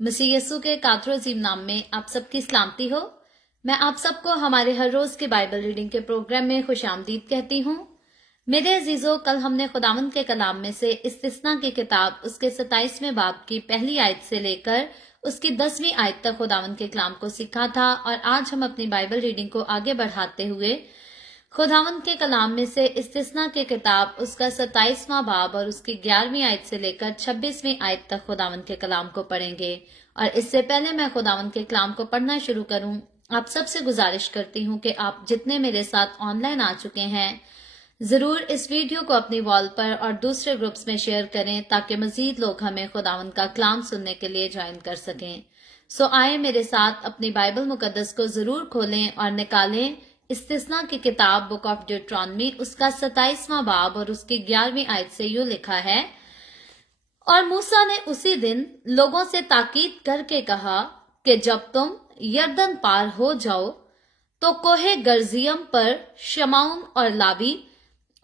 मसीह यीशु के कादर अजीम नाम में आप सबकी सलामती हो। मैं आप सबको हमारे हर रोज के बाइबल रीडिंग के प्रोग्राम में खुशामदीद कहती हूँ। मेरे अजीजों, कल हमने खुदावंद के कलाम में से इस्तिस्ना की किताब उसके 27वें बाब की पहली आयत से लेकर उसकी 10वीं आयत तक खुदावंद के कलाम को सीखा था और आज हम अपनी बाइबल रीडिंग को आगे बढ़ाते हुए खुदावंद के कलाम में से इस्तिस्ना की किताब उसका 27वां बाब और उसकी 11वीं आयत से लेकर 26वीं आयत तक खुदावंद के कलाम को पढ़ेंगे। और इससे पहले मैं खुदावंद के कलाम को पढ़ना शुरू करूं, आप सबसे गुजारिश करती हूं कि आप जितने मेरे साथ ऑनलाइन आ चुके हैं जरूर इस वीडियो को अपनी वॉल पर और दूसरे ग्रुप्स में शेयर करें ताकि मजीद लोग हमें खुदावंद का कलाम सुनने के लिए ज्वाइन कर सकें। सो आए मेरे साथ अपनी बाइबल मुकद्दस को जरूर खोलें और निकालें इस्तिस्ना की किताब बुक ऑफ ड्यूटरॉनमी उसका 27वां बाब और उसकी 11वीं आयत से यूं लिखा है, और मूसा ने उसी दिन लोगों से ताकीद करके कहा कि जब तुम यरदन पार हो जाओ तो कोहे गर्जियम पर शमाउन और लावी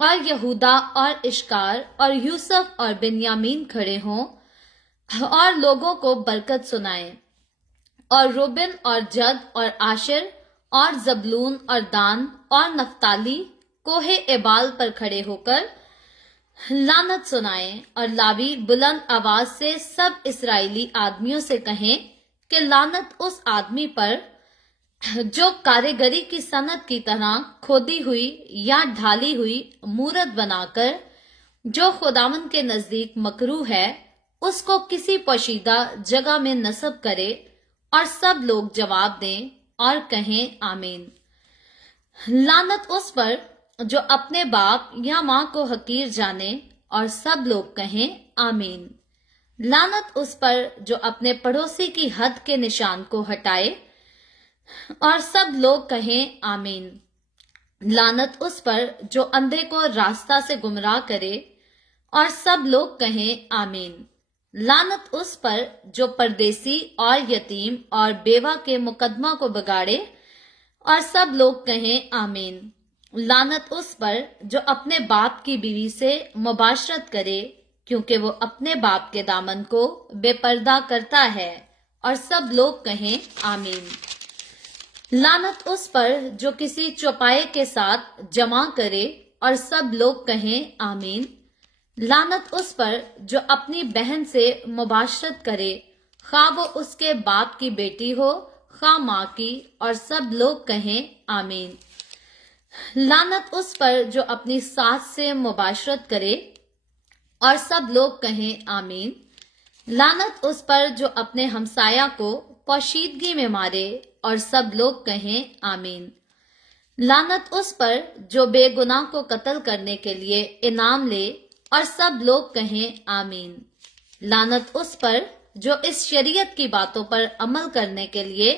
और यहूदा और इश्कार और यूसुफ और बिन्यामीन खड़े हों और लोगों को बरकत सुनाएं। और रूबन और जद और आशर और जबलून और दान और नफ्ताली कोहे एबाल पर खड़े होकर लानत सुनाएं। और लावी बुलंद आवाज से सब इस्राएली आदमियों से कहें कि लानत उस आदमी पर जो कारीगरी की सनत की तरह खोदी हुई या ढाली हुई मूरत बनाकर जो खुदावंद के नजदीक मकरूह है उसको किसी पोशीदा जगह में नस्ब करे। और सब लोग जवाब दें और कहें आमीन। लानत उस पर जो अपने बाप या माँ को हकीर जाने और सब लोग कहें आमीन। लानत उस पर जो अपने पड़ोसी की हद के निशान को हटाए और सब लोग कहें आमीन। लानत उस पर जो अंधे को रास्ता से गुमराह करे और सब लोग कहें आमीन। लानत उस पर जो परदेसी और यतीम और बेवा के मुकदमा को बिगाड़े और सब लोग कहें आमीन। लानत उस पर जो अपने बाप की बीवी से मुबाशरत करे क्योंकि वो अपने बाप के दामन को बेपर्दा करता है और सब लोग कहें आमीन। लानत उस पर जो किसी चौपाए के साथ जमा करे और सब लोग कहें आमीन। लानत उस पर जो अपनी बहन से मुबाशरत करे, खा वो उसके बाप की बेटी हो खा माँ की, और सब लोग कहें आमीन। लानत उस पर जो अपनी सास से मुबाशरत करे और सब लोग कहें आमीन। लानत उस पर जो अपने हमसाया को पोशीदगी में मारे और सब लोग कहें आमीन। लानत उस पर जो बेगुनाह को कत्ल करने के लिए इनाम ले और सब लोग कहें आमीन। लानत उस पर जो इस शरीयत की बातों पर अमल करने के लिए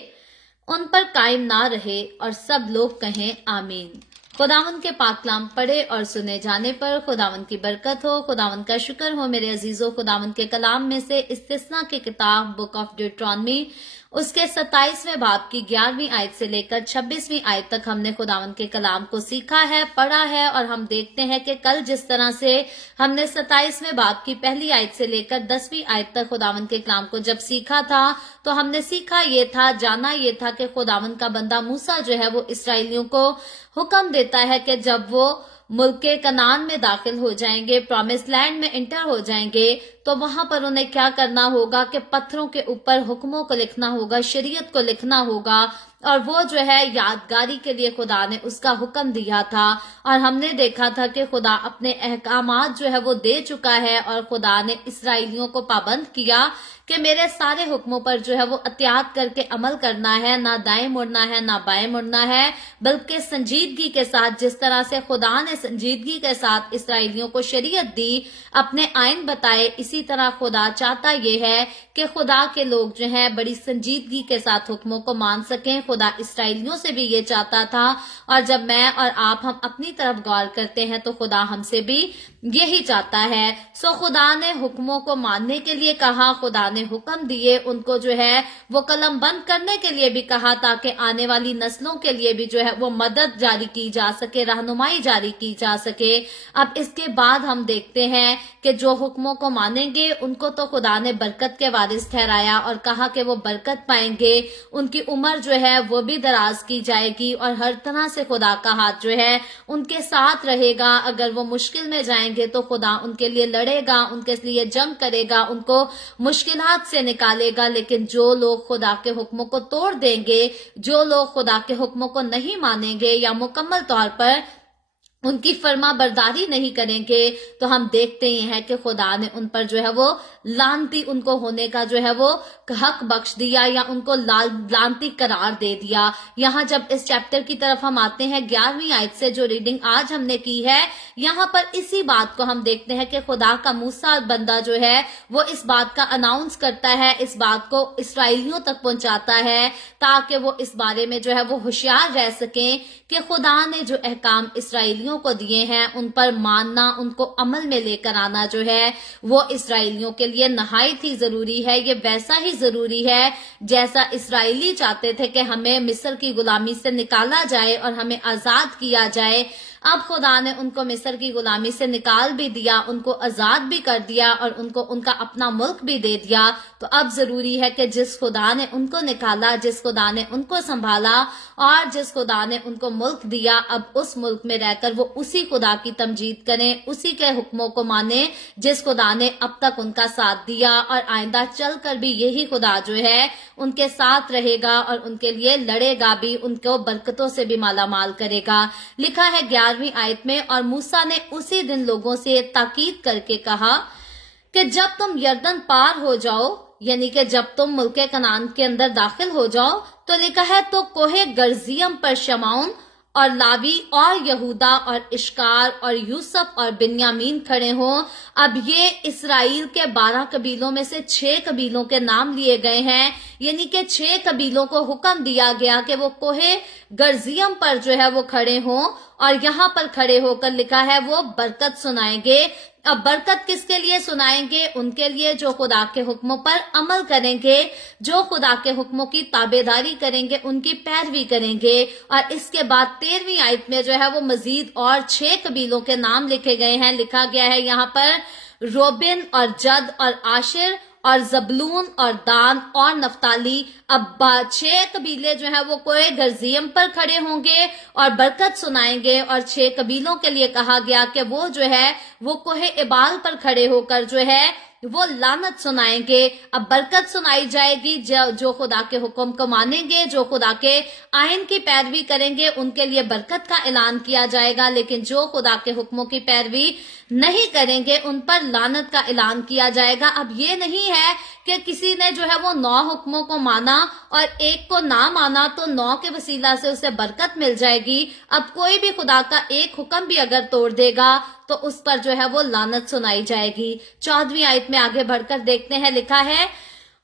उन पर कायम ना रहे और सब लोग कहें आमीन। खुदावंद के पाक कलाम पढ़े और सुने जाने पर खुदावंद की बरकत हो। खुदावंद का शुक्र हो मेरे अजीजों। खुदावंद के कलाम में से इस्तिस्ना की किताब बुक ऑफ ड्यूटरॉनमी उसके 27वें बाब की 11वीं आयत से लेकर 26वीं आयत तक हमने खुदावंद के कलाम को सीखा है, पढ़ा है। और हम देखते हैं कि कल जिस तरह से हमने 27वें बाब की पहली आयत से लेकर 10वीं आयत तक खुदावंद के कलाम को जब सीखा था तो हमने सीखा ये था, जाना ये था कि खुदावंद का बंदा मूसा जो है वो इसराइलियों को हुक्म देता है कि जब वो मुल्क के कनान में दाखिल हो जाएंगे, प्रॉमिस लैंड में इंटर हो जाएंगे, तो वहां पर उन्हें क्या करना होगा कि पत्थरों के ऊपर हुक्मों को लिखना होगा, शरीयत को लिखना होगा। और वो जो है यादगारी के लिए खुदा ने उसका हुक्म दिया था। और हमने देखा था कि खुदा अपने अहकामात जो है वो दे चुका है और खुदा ने इसराइलियों को पाबंद किया कि मेरे सारे हुक्मों पर जो है वो एहतियात करके अमल करना है, ना दाएं मुड़ना है ना बाएं मुड़ना है, बल्कि संजीदगी के साथ, जिस तरह से खुदा ने संजीदगी के साथ इसराइलियों को शरीयत दी, अपने आइन बताए, इसी तरह खुदा चाहता ये है कि खुदा के लोग जो है बड़ी संजीदगी के साथ हुक्मों को मान सकें, खुदा इसराइलियों से भी ये चाहता था, और जब मैं और आप हम अपनी तरफ गौर करते हैं तो खुदा हमसे भी यही चाहता है। सो खुदा ने हुक्मों को मानने के लिए कहा, खुदा ने हुक्म दिए, उनको जो है वो कलम बंद करने के लिए भी कहा, ताकि आने वाली नस्लों के लिए भी जो है वो मदद जारी की जा सके, रहनुमाई जारी की जा सके। अब इसके बाद हम देखते हैं कि जो हुक्मों को मानेंगे उनको तो खुदा ने बरकत के वारिस ठहराया और कहा कि वो बरकत पाएंगे, उनकी उम्र जो है वो भी दराज की जाएगी और हर तरह से खुदा का हाथ जो है उनके साथ रहेगा। अगर वो मुश्किल में जाएंगे तो खुदा उनके लिए लड़ेगा, उनके लिए जंग करेगा, उनको मुश्किलात से निकालेगा। लेकिन जो लोग खुदा के हुक्मों को तोड़ देंगे, जो लोग खुदा के हुक्मों को नहीं मानेंगे या मुकम्मल तौर पर उनकी फर्मा बरदारी नहीं करेंगे, तो हम देखते ही हैं कि खुदा ने उन पर जो है वो लानती उनको होने का जो है वो हक बख्श दिया या उनको लानती करार दे दिया। यहाँ जब इस चैप्टर की तरफ हम आते हैं 11वीं आयत से जो रीडिंग आज हमने की है, यहाँ पर इसी बात को हम देखते हैं कि खुदा का मूसा बंदा जो है वो इस बात का अनाउंस करता है, इस बात को इसराइलियों तक पहुंचाता है, ताकि वो इस बारे में जो है वो होशियार रह सकें कि खुदा ने जो अहकाम इसराइलियों को दिए हैं उन पर मानना, उनको अमल में लेकर आना जो है वो इसराइलियों के लिए नहायत ही जरूरी है। ये वैसा ही जरूरी है जैसा इसराइली चाहते थे कि हमें मिस्र की गुलामी से निकाला जाए और हमें आजाद किया जाए। अब खुदा ने उनको मिस्र की गुलामी से निकाल भी दिया, उनको आजाद भी कर दिया और उनको उनका अपना मुल्क भी दे दिया। तो अब जरूरी है कि जिस खुदा ने उनको निकाला, जिस खुदा ने उनको संभाला और जिस खुदा ने उनको मुल्क दिया, अब उस मुल्क में रहकर वो उसी खुदा की तमजीद करें, उसी के हुक्मों को माने जिस खुदा ने अब तक उनका साथ दिया, और आइंदा चलकर भी यही खुदा जो है उनके साथ रहेगा और उनके लिए लड़ेगा भी, उनको बरकतों से भी मालामाल करेगा। लिखा है 11वीं आयत में, और मूसा ने उसी दिन लोगों से ताकीद करके कहा कि जब तुम यरदन पार हो जाओ, यानी कि जब तुम मुल्के कनान के अंदर दाखिल हो जाओ, तो लिखा है तो कोहे गर्जियम पर शमाउन और लावी और यहूदा और इश्कार और यूसुफ और बिन्यामीन खड़े हों। अब ये इसराइल के 12 कबीलों में से 6 कबीलों के नाम लिए गए हैं, यानी कि 6 कबीलों को हुक्म दिया गया कि वो कोहे गर्जियम पर जो है वो खड़े हों, और यहाँ पर खड़े होकर लिखा है वो बरकत सुनाएंगे। अब बरकत किसके लिए सुनाएंगे? उनके लिए जो खुदा के हुक्मों पर अमल करेंगे, जो खुदा के हुक्मों की ताबेदारी करेंगे, उनकी पैरवी करेंगे। और इसके बाद 13वीं आयत में जो है वो मजीद और 6 कबीलों के नाम लिखे गए हैं। लिखा गया है यहाँ पर रोबिन और जद और आशिर और जबलून और दान और नफ्ताली। अब 6 कबीले जो है वो कोहे गर्जियम पर खड़े होंगे और बरकत सुनाएंगे, और 6 कबीलों के लिए कहा गया कि वो जो है वो कोहे इबाल पर खड़े होकर जो है वो लानत सुनाएंगे। अब बरकत सुनाई जाएगी जो खुदा के हुक्म को मानेंगे, जो खुदा के आयन की पैरवी करेंगे, उनके लिए बरकत का ऐलान किया जाएगा। लेकिन जो खुदा के हुक्मों की पैरवी नहीं करेंगे उन पर लानत का ऐलान किया जाएगा। अब ये नहीं है कि किसी ने जो है वो 9 हुक्मों को माना और एक को ना माना तो 9 के वसीला से उसे बरकत मिल जाएगी। अब कोई भी खुदा का एक हुक्म भी अगर तोड़ देगा तो उस पर जो है वो लानत सुनाई जाएगी। 14वीं आयत में आगे बढ़कर देखते हैं, लिखा है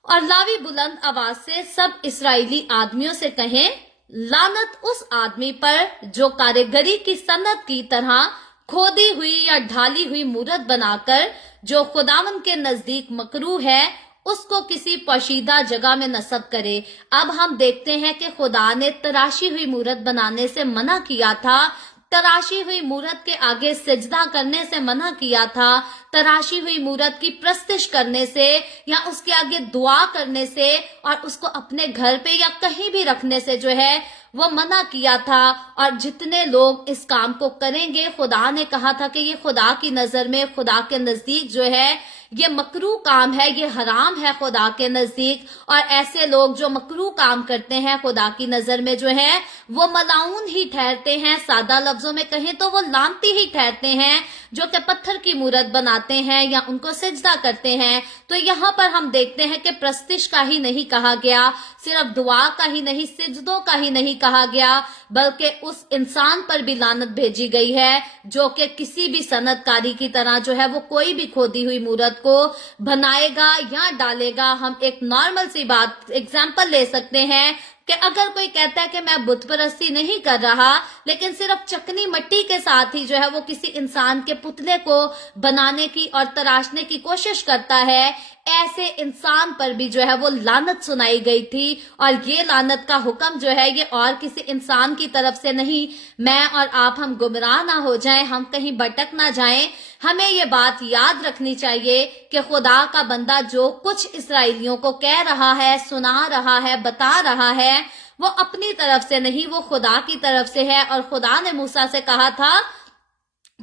और लावी बुलंद आवाज से सब इस्राएली आदमियों से कहें, लानत उस आदमी पर जो कारीगरी की सनत की तरह खोदी हुई या ढाली हुई मूरत बनाकर जो खुदावन के नजदीक मकरू है उसको किसी पोशीदा जगह में नस्ब करे। अब हम देखते हैं कि खुदा ने तराशी हुई मूरत बनाने से मना किया था, तराशी हुई मूरत के आगे सजदा करने से मना किया था, तराशी हुई मूरत की प्रस्तिश करने से या उसके आगे दुआ करने से और उसको अपने घर पे या कहीं भी रखने से जो है वो मना किया था। और जितने लोग इस काम को करेंगे, खुदा ने कहा था कि ये खुदा की नजर में, खुदा के नजदीक जो है ये मकरू काम है, ये हराम है खुदा के नजदीक। और ऐसे लोग जो मकरू काम करते हैं खुदा की नजर में जो है वो मलाउन ही ठहरते हैं। सादा लफ्जों में कहें तो वो लानती ही ठहरते हैं, जो कि पत्थर की मूरत बनाते हैं या उनको सजदा करते हैं। तो यहाँ पर हम देखते हैं कि प्रस्तिश का ही नहीं कहा गया, सिर्फ दुआ का ही नहीं, सिजदों का ही नहीं कहा गया, बल्कि उस इंसान पर भी लानत भेजी गई है जो कि किसी भी सनतकारी की तरह जो है वो कोई भी खोदी हुई मूर्त को बनाएगा या डालेगा। हम एक नॉर्मल सी बात एग्जाम्पल ले सकते हैं कि अगर कोई कहता है कि मैं बुत परस्ती नहीं कर रहा, लेकिन सिर्फ चकनी मिट्टी के साथ ही जो है वो किसी इंसान के पुतले को बनाने की और तराशने की कोशिश करता है, ऐसे इंसान पर भी जो है वो लानत सुनाई गई थी। और ये लानत का हुक्म जो है ये और किसी इंसान की तरफ से नहीं। मैं और आप हम गुमराह ना हो जाएं, हम कहीं भटक ना जाएं। हमें ये बात याद रखनी चाहिए कि खुदा का बंदा जो कुछ इसराइलियों को कह रहा है, सुना रहा है, बता रहा है, वो अपनी तरफ से नहीं, वो खुदा की तरफ से है। और खुदा ने मूसा से कहा था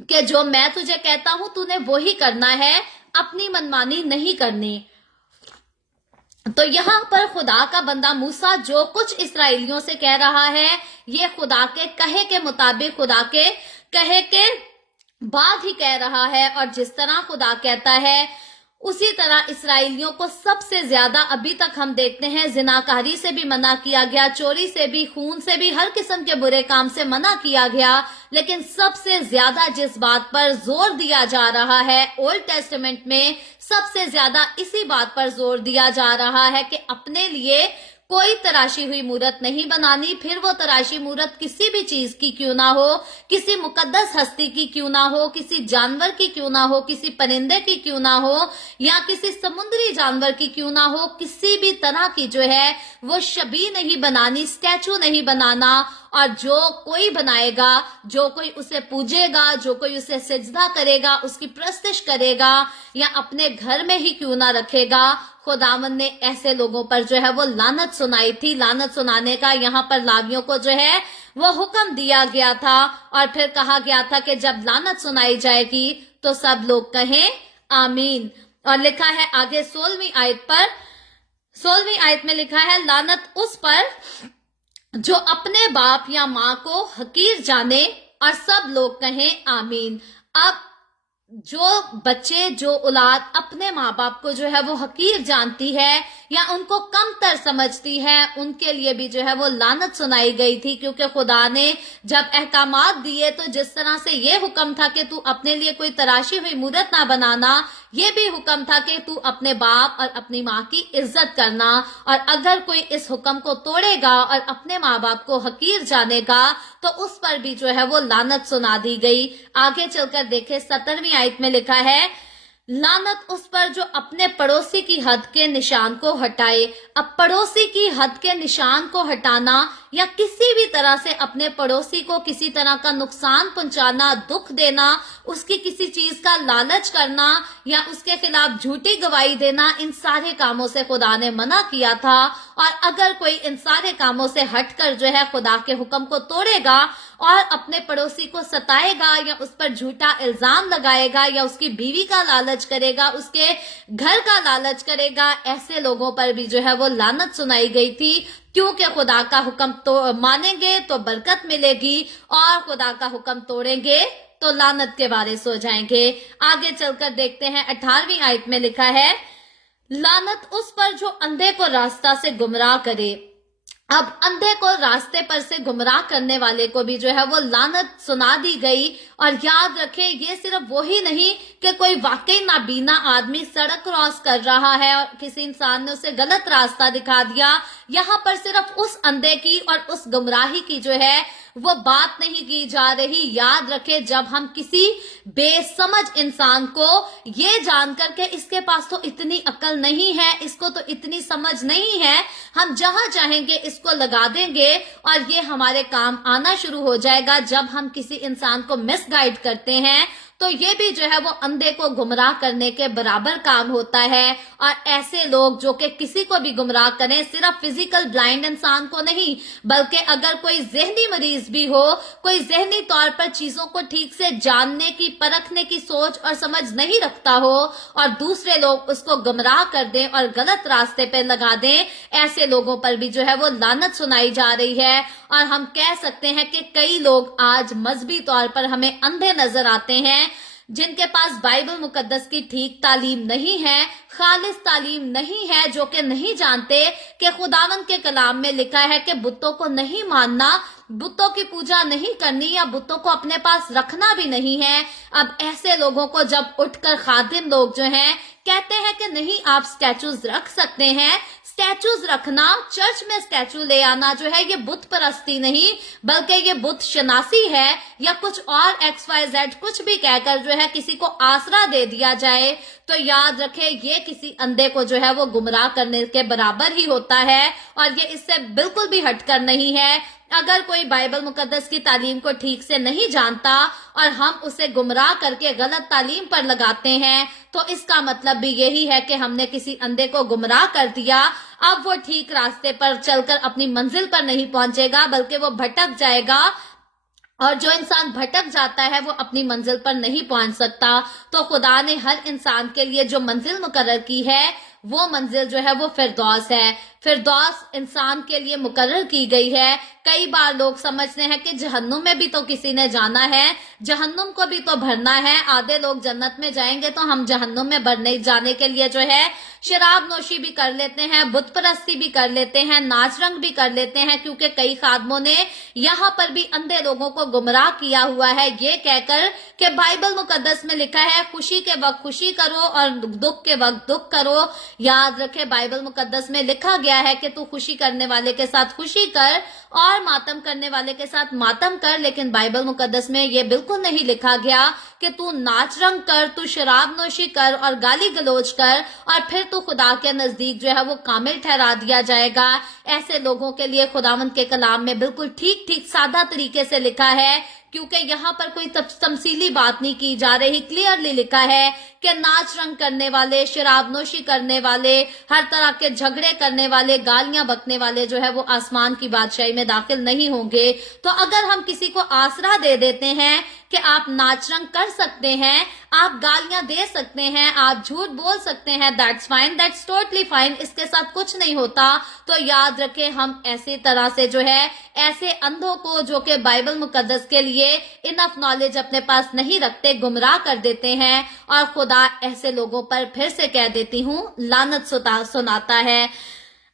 कि जो मैं तुझे कहता हूं तूने वो ही करना है, अपनी मनमानी नहीं करनी। तो यहाँ पर खुदा का बंदा मूसा जो कुछ इसराइलियों से कह रहा है, ये खुदा के कहे के मुताबिक, खुदा के कहे के बाद ही कह रहा है। और जिस तरह खुदा कहता है उसी तरह इसराइलियों को सबसे ज्यादा अभी तक हम देखते हैं जिनाकारी से भी मना किया गया, चोरी से भी, खून से भी, हर किस्म के बुरे काम से मना किया गया। लेकिन सबसे ज्यादा जिस बात पर जोर दिया जा रहा है ओल्ड टेस्टामेंट में, सबसे ज्यादा इसी बात पर जोर दिया जा रहा है कि अपने लिए कोई तराशी हुई मूर्त नहीं बनानी, फिर वो तराशी मूर्त किसी भी चीज की क्यों ना हो, किसी मुकद्दस हस्ती की क्यों ना हो, किसी जानवर की क्यों ना हो, किसी परिंदे की क्यों ना हो, या किसी समुद्री जानवर की क्यों ना हो, किसी भी तरह की जो है वो शबी नहीं बनानी, स्टैचू नहीं बनाना। और जो कोई बनाएगा, जो कोई उसे पूजेगा, जो कोई उसे सिजदा करेगा, उसकी प्रस्तिश करेगा, या अपने घर में ही क्यों ना रखेगा, खुदावन ने ऐसे लोगों पर जो है वो लानत सुनाई थी। लानत सुनाने का यहाँ पर लावियों को जो है वो हुक्म दिया गया था। और फिर कहा गया था कि जब लानत सुनाई जाएगी तो सब लोग कहें आमीन। और लिखा है आगे 16वीं आयत में लिखा है, लानत उस पर जो अपने बाप या माँ को हकीर जाने, और सब लोग कहें आमीन। अब जो बच्चे, जो औलाद अपने माँ बाप को जो है वो हकीर जानती है या उनको कमतर समझती है, उनके लिए भी जो है वो लानत सुनाई गई थी। क्योंकि खुदा ने जब अहकामात दिए तो जिस तरह से ये हुक्म था कि तू अपने लिए कोई तराशी हुई मूर्त ना बनाना, ये भी हुक्म था कि तू अपने बाप और अपनी माँ की इज्जत करना। और अगर कोई इस हुक्म को तोड़ेगा और अपने माँ बाप को हकीर जानेगा तो उस पर भी जो है वो लानत सुना दी गई। आगे चलकर देखे 17वीं आयत में लिखा है, लानत उस पर जो अपने पड़ोसी की हद के निशान को हटाए। अब पड़ोसी की हद के निशान को हटाना या किसी भी तरह से अपने पड़ोसी को किसी तरह का नुकसान पहुंचाना, दुख देना, उसकी किसी चीज का लालच करना या उसके खिलाफ झूठी गवाही देना, इन सारे कामों से खुदा ने मना किया था। और अगर कोई इन सारे कामों से हटकर जो है खुदा के हुक्म को तोड़ेगा और अपने पड़ोसी को सताएगा या उस पर झूठा इल्जाम लगाएगा या उसकी बीवी का लालच करेगा, उसके घर का लालच करेगा, ऐसे लोगों पर भी जो है वो लानत सुनाई गई थी। क्योंकि खुदा का हुक्म तो मानेंगे तो बरकत मिलेगी और खुदा का हुक्म तोड़ेंगे तो लानत के वारिस हो जाएंगे। आगे चलकर देखते हैं 18वीं आयत में लिखा है, लानत उस पर जो अंधे को रास्ता से गुमराह करे। अब अंधे को रास्ते पर से गुमराह करने वाले को भी जो है वो लानत सुना दी गई। और याद रखें, ये सिर्फ वो ही नहीं कि कोई वाकई नाबीना आदमी सड़क क्रॉस कर रहा है और किसी इंसान ने उसे गलत रास्ता दिखा दिया, यहाँ पर सिर्फ उस अंधे की और उस गुमराही की जो है वो बात नहीं की जा रही। याद रखें, जब हम किसी बेसमझ इंसान को ये जानकर के इसके पास तो इतनी अक्ल नहीं है, इसको तो इतनी समझ नहीं है, हम जहां चाहेंगे इसको लगा देंगे और ये हमारे काम आना शुरू हो जाएगा। जब हम किसी इंसान को मिसगाइड करते हैं तो ये भी जो है वो अंधे को गुमराह करने के बराबर काम होता है। और ऐसे लोग जो कि किसी को भी गुमराह करें, सिर्फ फिजिकल ब्लाइंड इंसान को नहीं, बल्कि अगर कोई जहनी मरीज भी हो, कोई जहनी तौर पर चीजों को ठीक से जानने की, परखने की सोच और समझ नहीं रखता हो और दूसरे लोग उसको गुमराह कर दें और गलत रास्ते पे लगा दें, ऐसे लोगों पर भी जो है वो लानत सुनाई जा रही है। और हम कह सकते हैं कि कई लोग आज मजहबी तौर पर हमें अंधे नजर आते हैं, जिनके पास बाइबल मुकद्दस की ठीक तालीम नहीं है, खालिस तालीम नहीं है, जो कि नहीं जानते कि खुदावंद के कलाम में लिखा है कि बुतों को नहीं मानना, बुतों की पूजा नहीं करनी या बुतों को अपने पास रखना भी नहीं है। अब ऐसे लोगों को जब उठकर खादिम लोग जो हैं कहते हैं कि नहीं आप स्टैचूज रख सकते हैं, स्टैचूज रखना, चर्च में स्टैचू ले आना जो है ये बुत परस्ती नहीं बल्कि ये बुत शनासी है, या कुछ और XYZ कुछ भी कहकर जो है किसी को आसरा दे दिया जाए तो याद रखे ये किसी अंधे को जो है वो गुमराह करने के बराबर ही होता है, और ये इससे बिल्कुल भी हटकर नहीं है। अगर कोई बाइबल मुकद्दस की तालीम को ठीक से नहीं जानता और हम उसे गुमराह करके गलत तालीम पर लगाते हैं तो इसका मतलब भी यही है कि हमने किसी अंधे को गुमराह कर दिया। अब वो ठीक रास्ते पर चलकर अपनी मंजिल पर नहीं पहुंचेगा बल्कि वो भटक जाएगा, और जो इंसान भटक जाता है वो अपनी मंजिल पर नहीं पहुंच सकता। तो खुदा ने हर इंसान के लिए जो मंजिल मुकर्रर की है वो मंजिल जो है वो फिरदौस है। फिरदौस इंसान के लिए मुकर्रर की गई है। कई बार लोग समझते हैं कि जहन्नुम में भी तो किसी ने जाना है, जहन्नुम को भी तो भरना है, आधे लोग जन्नत में जाएंगे तो हम जहन्नुम में भरने जाने के लिए जो है शराब नोशी भी कर लेते हैं, बुत परस्ती भी कर लेते हैं, नाच रंग भी कर लेते हैं, क्योंकि कई खादमों ने यहाँ पर भी अंधे लोगों को गुमराह किया हुआ है ये कहकर कि बाइबल मुकद्दस में लिखा है खुशी के वक्त खुशी करो और दुख के वक्त दुख करो। याद रखे बाइबल मुकद्दस में लिखा गया है कि तू खुशी करने वाले के साथ खुशी कर और मातम करने वाले के साथ मातम कर, लेकिन बाइबल मुकद्दस में ये बिल्कुल नहीं लिखा गया कि तू नाच रंग कर, तू शराब नोशी कर और गाली गलोच कर और फिर तू खुदा के नजदीक जो है वो कामिल ठहरा दिया जाएगा। ऐसे लोगों के लिए खुदावंद के कलाम में बिल्कुल ठीक ठीक सादा तरीके से लिखा है, क्योंकि यहाँ पर कोई तमसीली बात नहीं की जा रही। क्लियरली लिखा है कि नाच रंग करने वाले, शराब नोशी करने वाले, हर तरह के झगड़े करने वाले, गालियां बकने वाले जो है वो आसमान की बादशाही में दाखिल नहीं होंगे। तो अगर हम किसी को आसरा दे देते हैं कि आप नाच रंग कर सकते हैं, आप गालियां दे सकते हैं, आप झूठ बोल सकते हैं, that's fine, that's totally fine, इसके साथ कुछ नहीं होता, तो याद रखें हम ऐसी तरह से जो है ऐसे अंधों को जो कि बाइबल मुकद्दस के लिए इनफ नॉलेज अपने पास नहीं रखते गुमराह कर देते हैं, और खुदा ऐसे लोगों पर फिर से कह देती हूँ लानत सुनाता है।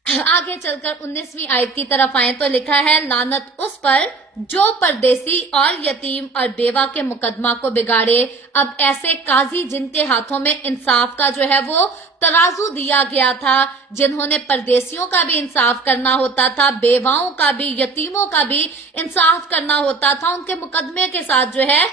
आगे चलकर 19वीं आयत की तरफ आए तो लिखा है लानत उस पर जो परदेसी और यतीम और बेवा के मुकदमा को बिगाड़े। अब ऐसे काजी जिनके हाथों में इंसाफ का जो है वो तराजू दिया गया था, जिन्होंने परदेसियों का भी इंसाफ करना होता था, बेवाओं का भी, यतीमों का भी इंसाफ करना होता था, उनके मुकदमे के साथ जो है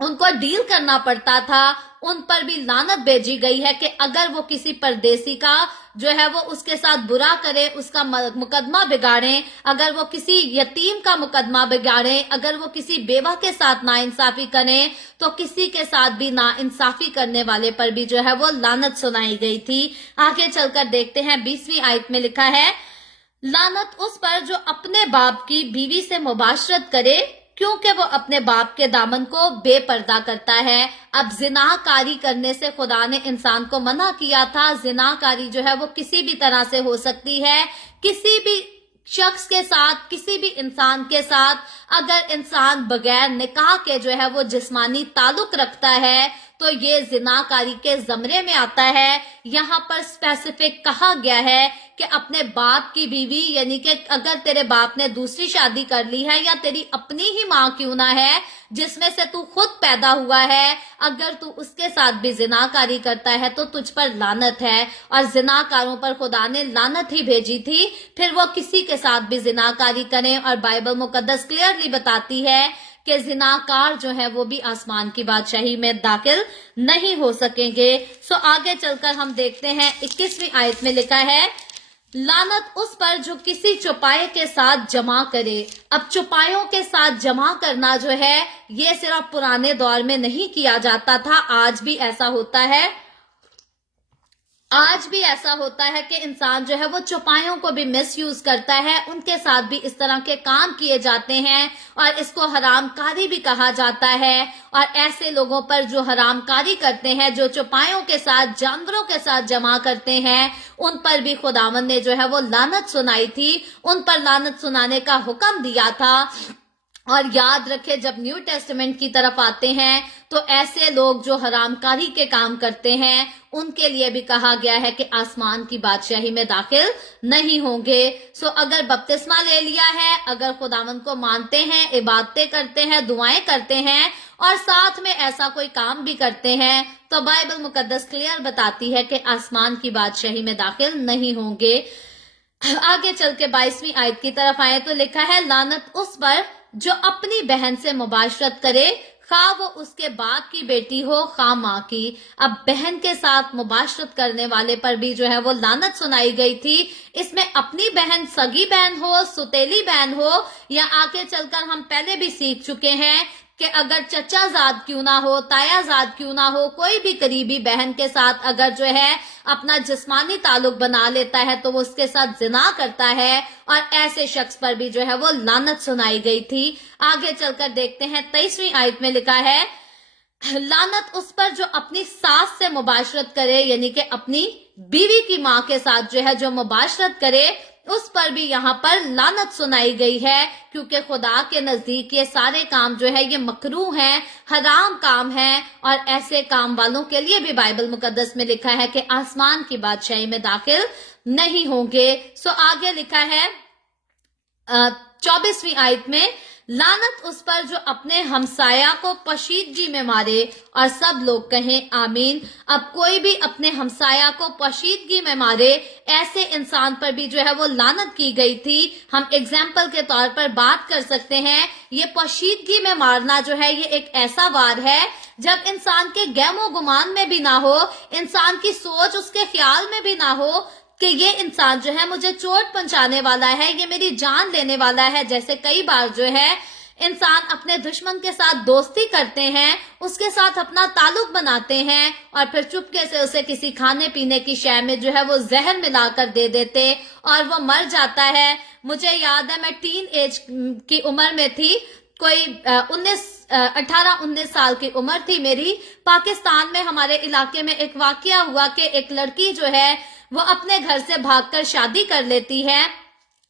उनको डील करना पड़ता था, उन पर भी लानत भेजी गई है कि अगर वो किसी परदेसी का जो है वो उसके साथ बुरा करे, उसका मुकदमा बिगाड़े, अगर वो किसी यतीम का मुकदमा बिगाड़े, अगर वो किसी बेवा के साथ नाइंसाफी करें, तो किसी के साथ भी नाइंसाफी करने वाले पर भी जो है वो लानत सुनाई गई थी। आगे चलकर देखते हैं 20वीं आयत में लिखा है लानत उस पर जो अपने बाप की बीवी से मुबाशरत करे, क्योंकि वो अपने बाप के दामन को बेपर्दा करता है। अब जिनाकारी करने से खुदा ने इंसान को मना किया था। जिनाकारी जो है वो किसी भी तरह से हो सकती है, किसी भी शख्स के साथ, किसी भी इंसान के साथ। अगर इंसान बगैर निकाह के जो है वो जिस्मानी ताल्लुक रखता है तो ये जिनाकारी के जमरे में आता है। यहाँ पर स्पेसिफिक कहा गया है कि अपने बाप की बीवी, यानी कि अगर तेरे बाप ने दूसरी शादी कर ली है या तेरी अपनी ही माँ क्यों ना है जिसमें से तू खुद पैदा हुआ है, अगर तू उसके साथ भी जिनाकारी करता है तो तुझ पर लानत है। और जिनाकारों पर खुदा ने लानत ही भेजी थी, फिर वो किसी के साथ भी जिनाकारी करें। और बाइबल मुकद्दस क्लियरली बताती है कि जिनाकार जो है वो भी आसमान की बादशाही में दाखिल नहीं हो सकेंगे। सो आगे चलकर हम देखते हैं 21वीं आयत में लिखा है लानत उस पर जो किसी चौपाए के साथ जमा करे। अब चौपायों के साथ जमा करना जो है ये सिर्फ पुराने दौर में नहीं किया जाता था, आज भी ऐसा होता है। आज भी ऐसा होता है कि इंसान जो है वो चौपायों को भी मिस यूज करता है, उनके साथ भी इस तरह के काम किए जाते हैं और इसको हरामकारी भी कहा जाता है। और ऐसे लोगों पर जो हरामकारी करते हैं, जो चौपायों के साथ, जानवरों के साथ जमा करते हैं, उन पर भी खुदावंद ने जो है वो लानत सुनाई थी, उन पर लानत सुनाने का हुक्म दिया था। और याद रखे, जब न्यू टेस्टामेंट की तरफ आते हैं तो ऐसे लोग जो हरामकारी के काम करते हैं उनके लिए भी कहा गया है कि आसमान की बादशाही में दाखिल नहीं होंगे। सो अगर बपतिस्मा ले लिया है, अगर खुदावंद को मानते हैं, इबादतें करते हैं, दुआएं करते हैं और साथ में ऐसा कोई काम भी करते हैं, तो बाइबल मुकद्दस क्लियर बताती है कि आसमान की बादशाही में दाखिल नहीं होंगे। आगे चल के 22वीं आयत की तरफ आए तो लिखा है, लानत उस पर जो अपनी बहन से मुबाशरत करे, खा वो उसके बाप की बेटी हो खा माँ की। अब बहन के साथ मुबाशरत करने वाले पर भी जो है वो लानत सुनाई गई थी। इसमें अपनी बहन, सगी बहन हो, सुतेली बहन हो, या आगे चलकर हम पहले भी सीख चुके हैं कि अगर चचा जाद क्यों ना हो, ताया जाद क्यों ना हो, कोई भी करीबी बहन के साथ अगर जो है अपना जिस्मानी ताल्लुक बना लेता है तो वो उसके साथ जिना करता है, और ऐसे शख्स पर भी जो है वो लानत सुनाई गई थी। आगे चलकर देखते हैं 23वीं आयत में लिखा है, लानत उस पर जो अपनी सास से मुबाशरत करे, यानी कि अपनी बीवी की माँ के साथ जो है जो मुबाशरत करे, उस पर भी यहाँ पर लानत सुनाई गई है, क्योंकि खुदा के नजदीक ये सारे काम जो है ये मकरूह हैं, हराम काम हैं, और ऐसे काम वालों के लिए भी बाइबल मुकद्दस में लिखा है कि आसमान की बादशाही में दाखिल नहीं होंगे। सो आगे लिखा है 24वीं आयत में, लानत उस पर जो अपने हमसाया को पशीदगी में मारे, और सब लोग कहें आमीन। अब कोई भी अपने हमसाया को पशीदगी में मारे, ऐसे इंसान पर भी जो है वो लानत की गई थी। हम एग्जाम्पल के तौर पर बात कर सकते हैं, ये पशीदगी में मारना जो है ये एक ऐसा वार है जब इंसान के गैमो गुमान में भी ना हो, इंसान की सोच उसके ख्याल में भी ना हो कि ये इंसान जो है मुझे चोट पहुंचाने वाला है, ये मेरी जान लेने वाला है। जैसे कई बार जो है इंसान अपने दुश्मन के साथ दोस्ती करते हैं, उसके साथ अपना ताल्लुक बनाते हैं, और फिर चुपके से उसे किसी खाने पीने की शय में जो है वो जहर मिलाकर दे देते और वो मर जाता है। मुझे याद है, मैं टीन एज की उम्र में थी, कोई 18-19 साल की उम्र थी मेरी। पाकिस्तान में हमारे इलाके में एक वाकया हुआ कि एक लड़की जो है वो अपने घर से भागकर शादी कर लेती है,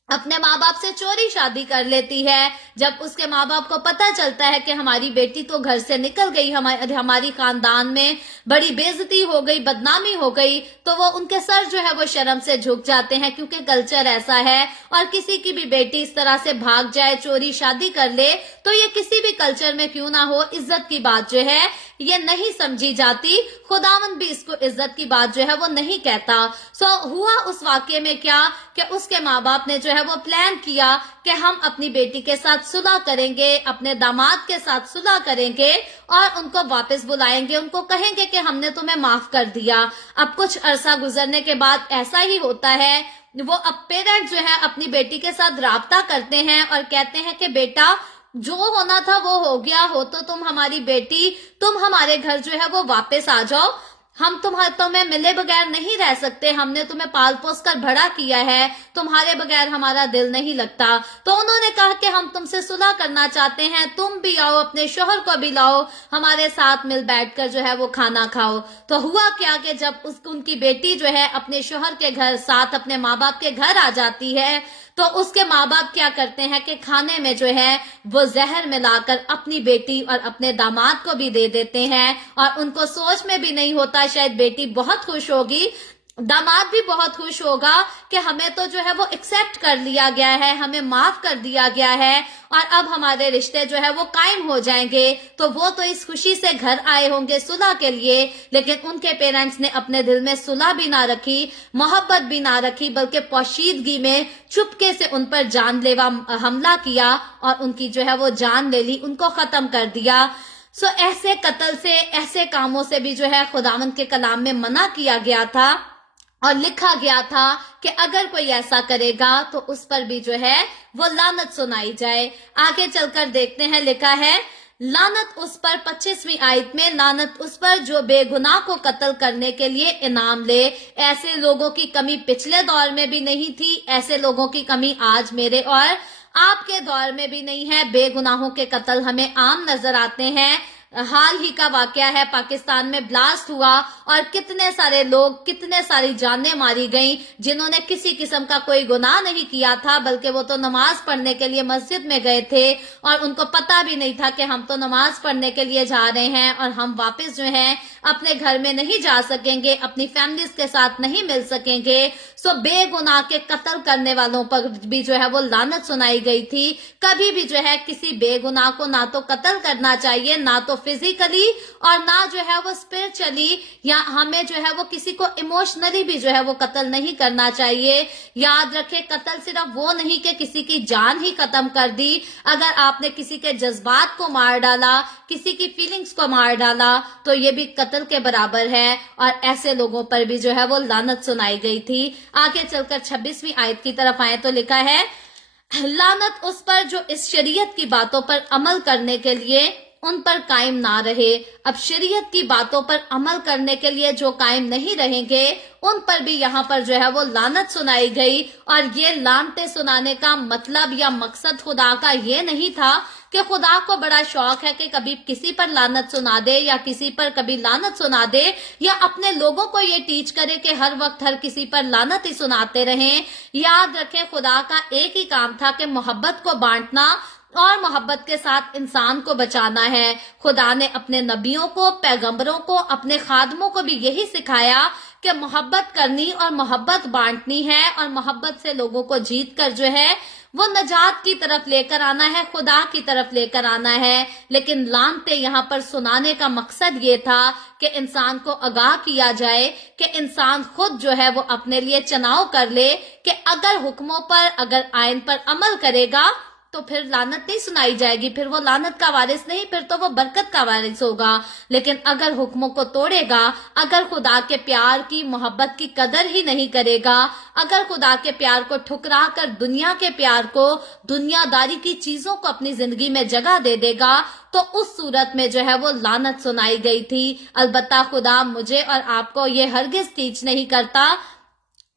अपने माँ बाप से चोरी शादी कर लेती है। जब उसके माँ बाप को पता चलता है कि हमारी बेटी तो घर से निकल गई, हमारी खानदान में बड़ी बेइज्जती हो गई, बदनामी हो गई, तो वो उनके सर जो है वो शर्म से झुक जाते हैं, क्योंकि कल्चर ऐसा है। और किसी की भी बेटी इस तरह से भाग जाए, चोरी शादी कर ले, तो ये किसी भी कल्चर में क्यों ना हो, इज्जत की बात जो है ये नहीं समझी जाती। खुदावंद भी इसको इज्जत की बात जो है वो नहीं कहता। सो हुआ उस वाक्य में क्या कि उसके माँ बाप ने जो है वो प्लान किया कि हम अपनी बेटी के साथ सुलह करेंगे, अपने दामाद के साथ सुलह करेंगे और उनको वापस बुलाएंगे, उनको कहेंगे कि हमने तुम्हें माफ कर दिया। अब कुछ अरसा गुजरने के बाद ऐसा ही होता है, वो अब पेरेंट जो है अपनी बेटी के साथ राब्ता करते हैं और कहते हैं कि बेटा जो होना था वो हो गया, हो तो तुम हमारी बेटी, तुम हमारे घर जो है वो वापस आ जाओ, हम तुम्हें मिले बगैर नहीं रह सकते, हमने तुम्हें पाल पोस कर बड़ा किया है, तुम्हारे बगैर हमारा दिल नहीं लगता। तो उन्होंने कहा कि हम तुमसे सुलह करना चाहते हैं, तुम भी आओ, अपने शोहर को भी लाओ, हमारे साथ मिल बैठकर जो है वो खाना खाओ। तो हुआ क्या कि जब उनकी बेटी जो है अपने शोहर के घर साथ अपने माँ बाप के घर आ जाती है, तो उसके माँ बाप क्या करते हैं कि खाने में जो है वो जहर मिलाकर अपनी बेटी और अपने दामाद को भी दे देते हैं, और उनको सोच में भी नहीं होता, शायद बेटी बहुत खुश होगी, दामाद भी बहुत खुश होगा कि हमें तो जो है वो एक्सेप्ट कर लिया गया है, हमें माफ कर दिया गया है और अब हमारे रिश्ते जो है वो कायम हो जाएंगे। तो वो तो इस खुशी से घर आए होंगे सुलह के लिए, लेकिन उनके पेरेंट्स ने अपने दिल में सुलह भी ना रखी, मोहब्बत भी ना रखी, बल्कि पोशीदगी में चुपके से उन पर जानलेवा हमला किया और उनकी जो है वो जान ले ली, उनको खत्म कर दिया। सो ऐसे कत्ल से, ऐसे कामों से भी जो है खुदावंद के कलाम में मना किया गया था और लिखा गया था कि अगर कोई ऐसा करेगा तो उस पर भी जो है वो लानत सुनाई जाए। आगे चलकर देखते हैं, लिखा है लानत उस पर 25वीं आयत में, लानत उस पर जो बेगुनाह को कत्ल करने के लिए इनाम ले। ऐसे लोगों की कमी पिछले दौर में भी नहीं थी, ऐसे लोगों की कमी आज मेरे और आपके दौर में भी नहीं है। बेगुनाहों के कत्ल हमें आम नजर आते हैं। हाल ही का वाकया है, पाकिस्तान में ब्लास्ट हुआ और कितने सारे लोग, कितने सारी जानें मारी गईं जिन्होंने किसी किस्म का कोई गुनाह नहीं किया था, बल्कि वो तो नमाज पढ़ने के लिए मस्जिद में गए थे और उनको पता भी नहीं था कि हम तो नमाज पढ़ने के लिए जा रहे हैं और हम वापस जो है अपने घर में नहीं जा सकेंगे, अपनी फैमिलीज के साथ नहीं मिल सकेंगे। सो बेगुनाह के कत्ल करने वालों पर भी जो है वो लानत सुनाई गई थी। कभी भी जो है किसी बेगुनाह को ना तो कत्ल करना चाहिए, ना तो फिजिकली और ना जो है वो स्पिरिचुअली, या हमें जो है वो किसी को इमोशनली भी जो है वो कत्ल नहीं करना चाहिए। याद रखें, कत्ल सिर्फ वो नहीं कि किसी की जान ही खत्म कर दी। अगर आपने किसी के जज्बात को मार डाला, किसी की फीलिंग्स को मार डाला, तो ये भी कत्ल के बराबर है और ऐसे लोगों पर भी जो है वो लानत सुनाई गई थी। आगे चलकर 26वीं आयत की तरफ आए तो लिखा है, लानत उस पर जो इस शरीयत की बातों पर अमल करने के लिए उन पर कायम ना रहे। अब शरीयत की बातों पर अमल करने के लिए जो कायम नहीं रहेंगे उन पर भी यहाँ पर जो है वो लानत सुनाई गई। और ये लानतें सुनाने का मतलब या मकसद खुदा का ये नहीं था कि खुदा को बड़ा शौक है कि कभी किसी पर लानत सुना दे या किसी पर कभी लानत सुना दे, या अपने लोगों को ये टीच करे कि हर वक्त हर किसी पर लानत ही सुनाते रहें। याद रखें, खुदा का एक ही काम था कि मोहब्बत को बांटना और मोहब्बत के साथ इंसान को बचाना है। खुदा ने अपने नबियों को, पैगंबरों को, अपने खादमों को भी यही सिखाया कि मोहब्बत करनी और मोहब्बत बांटनी है और मोहब्बत से लोगों को जीत कर जो है वो नजात की तरफ लेकर आना है, खुदा की तरफ लेकर आना है। लेकिन लानते यहाँ पर सुनाने का मकसद ये था कि इंसान को आगाह किया जाए कि इंसान खुद जो है वो अपने लिए चुनाव कर ले कि अगर हुक्मों पर, अगर आयन पर अमल करेगा तो फिर लानत नहीं सुनाई जाएगी, फिर वो लानत का वारिस नहीं, फिर तो वो बरकत का वारिस होगा। लेकिन अगर हुक्मों को तोड़ेगा, अगर खुदा के प्यार की, मोहब्बत की कदर ही नहीं करेगा, अगर खुदा के प्यार को ठुकरा कर दुनिया के प्यार को, दुनियादारी की चीजों को अपनी जिंदगी में जगह दे देगा, तो उस सूरत में जो है वो लानत सुनाई गई थी। अलबत्ता खुदा मुझे और आपको ये हरगिज टीच नहीं करता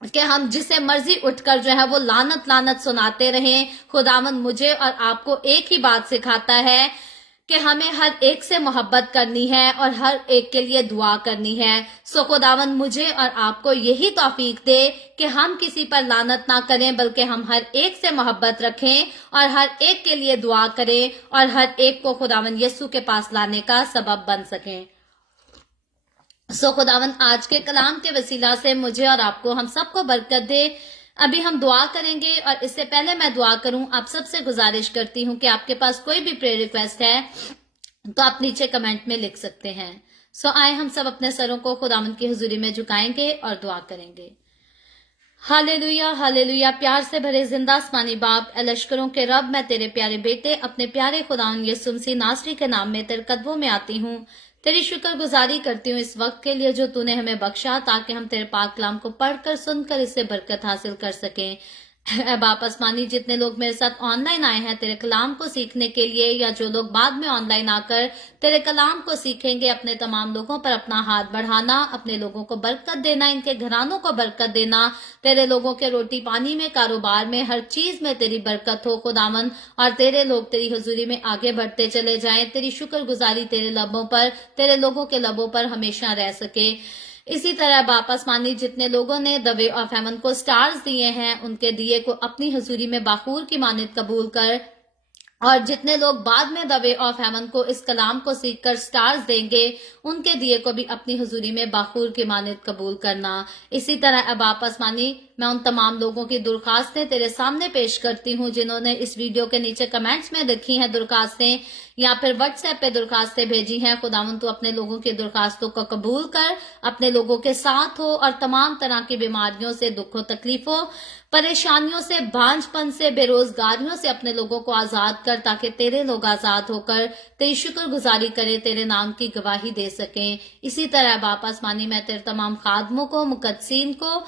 कि हम जिसे मर्जी उठकर जो है वो लानत लानत सुनाते रहें। खुदावंद मुझे और आपको एक ही बात सिखाता है कि हमें हर एक से मोहब्बत करनी है और हर एक के लिए दुआ करनी है। सो खुदावंद मुझे और आपको यही तौफीक दे कि हम किसी पर लानत ना करें, बल्कि हम हर एक से मोहब्बत रखें और हर एक के लिए दुआ करें और हर एक को खुदावंद यीशु के पास लाने का सबब बन सकें। सो खुदावंद आज के कलाम के वसीला से मुझे और आपको, हम सबको बरकत दे। अभी हम दुआ करेंगे और इससे पहले मैं दुआ करूं, आप सबसे गुजारिश करती हूं कि आपके पास कोई भी प्रेयर रिक्वेस्ट है तो आप नीचे कमेंट में लिख सकते हैं। सो आए हम सब अपने सरों को खुदावंद की हुजूरी में झुकाएंगे और दुआ करेंगे। Hallelujah hallelujah. प्यार से भरे जिंदा आसमानी बाप, ए लश्करों के रब, मैं तेरे प्यारे बेटे अपने प्यारे खुदावंद यीशु मसीह नासरी के नाम में तेरे कदमों में आती हूँ। तेरी शुक्रगुजारी करती हूँ इस वक्त के लिए जो तूने हमें बख्शा, ताकि हम तेरे पाक कलाम को पढ़कर, सुनकर इससे बरकत हासिल कर सकें। बाप आसमानी, जितने लोग मेरे साथ ऑनलाइन आए हैं तेरे कलाम को सीखने के लिए, या जो लोग बाद में ऑनलाइन आकर तेरे कलाम को सीखेंगे, अपने तमाम लोगों पर अपना हाथ बढ़ाना, अपने लोगों को बरकत देना, इनके घरानों को बरकत देना। तेरे लोगों के रोटी पानी में, कारोबार में, हर चीज में तेरी बरकत हो खुदावंद, और तेरे लोग तेरी हुजूरी में आगे बढ़ते चले जाएं। तेरी शुक्रगुजारी तेरे लबों पर, तेरे लोगों के लबों पर हमेशा रह सके। इसी तरह बाप आसमानी, जितने लोगों ने द वे ऑफ हेवन को स्टार्स दिए हैं, उनके दिए को अपनी हुजूरी में बाखूर की मानित कबूल कर, और जितने लोग बाद में द वे ऑफ हेवन को, इस कलाम को सीखकर स्टार्स देंगे, उनके दिए को भी अपनी हुजूरी में बाखूर की मानित कबूल करना। इसी तरह अब बाप आसमानी, मैं उन तमाम लोगों की दरखास्तें तेरे सामने पेश करती हूँ जिन्होंने इस वीडियो के नीचे कमेंट्स में लिखी हैं दरखास्तें, या फिर व्हाट्सएप पे दरखास्तें भेजी हैं। खुदावंद तू अपने लोगों की दरखास्तों को कबूल कर, अपने लोगों के साथ हो, और तमाम तरह की बीमारियों से, दुखों, तकलीफों, परेशानियों से, भांजपन से, बेरोजगारियों से अपने लोगों को आजाद कर, ताकि तेरे लोग आजाद होकर तेरी शुक्रगुजारी करें, तेरे नाम की गवाही दे सकें। इसी तरह बाप आसमानी, मैं तेरे तमाम खादमों को, मुकद्दसीन को,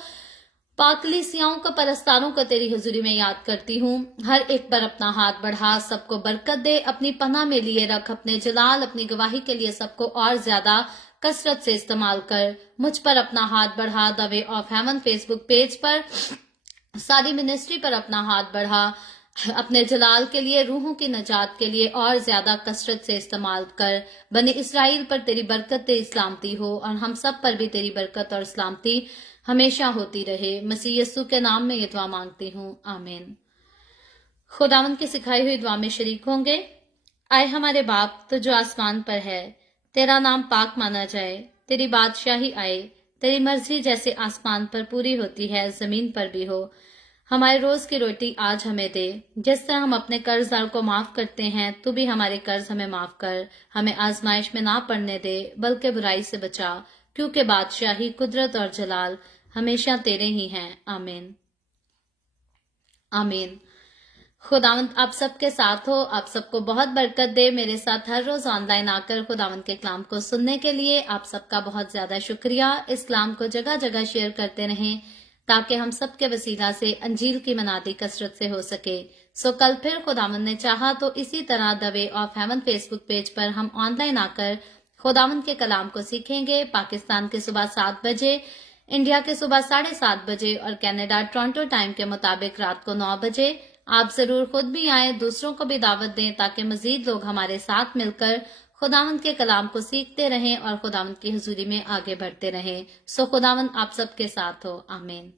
पाकलीसियाओं को, परस्तारों को तेरी हुजूरी में याद करती हूँ। हर एक पर अपना हाथ बढ़ा, सबको बरकत दे, अपनी पनाह में लिए रख, अपने जलाल, अपनी गवाही के लिए सबको और ज्यादा कसरत से इस्तेमाल कर। मुझ पर अपना हाथ बढ़ा, the way of haven Facebook page पर, सारी मिनिस्ट्री पर अपना हाथ बढ़ा, اپنے جلال کے لیے، روحوں کی نجات کے لیے اور زیادہ کثرت سے استعمال کر۔ بنی اسرائیل پر تیری برکت، تیری سلامتی ہو، اور ہم سب پر بھی تیری برکت اور سلامتی ہمیشہ ہوتی رہے۔ مسیح یسوع کے نام میں یہ دعا مانگتی ہوں، آمین۔ خداوند کی سکھائی ہوئی دعا میں شریک ہوں گے۔ آئے ہمارے باپ تو جو آسمان پر ہے، تیرا نام پاک مانا جائے، تیری بادشاہی آئے، تیری مرضی جیسے آسمان پر پوری ہوتی ہے زمین پر بھی ہو۔ ہمارے روز کی روٹی آج ہمیں دے، جس طرح ہم اپنے قرض داروں کو معاف کرتے ہیں، تو بھی ہمارے قرض ہمیں معاف کر۔ ہمیں آزمائش میں نہ پڑنے دے، بلکہ برائی سے بچا، کیونکہ بادشاہی، قدرت اور جلال ہمیشہ تیرے ہی ہیں، آمین۔ آمین۔ خداوند آپ سب کے ساتھ ہو، آپ سب کو بہت برکت دے۔ میرے ساتھ ہر روز آن لائن آ کر خداوند کے کلام کو سننے کے لیے آپ سب کا بہت زیادہ شکریہ۔ اس کلام کو جگہ جگہ شیئر کرتے رہیں تاکہ ہم سب کے وسیلہ سے انجیل کی منادی کثرت سے ہو سکے۔ کل پھر خداوند نے چاہا تو اسی طرح the way of heaven Facebook page پر ہم آن لائن آ کر خداوند کے کلام کو سیکھیں گے۔ پاکستان کے صبح 7 بجے، انڈیا کے صبح 7:30 بجے اور کینیڈا ٹورانٹو ٹائم کے مطابق رات کو 9 بجے۔ آپ ضرور خود بھی آئیں، دوسروں کو بھی دعوت دیں تاکہ مزید لوگ ہمارے ساتھ مل کر خداوند کے کلام کو سیکھتے رہیں اور خداوند کی حضوری میں آگے بڑھتے رہیں۔ خداوند آپ سب کے ساتھ ہو، آمین۔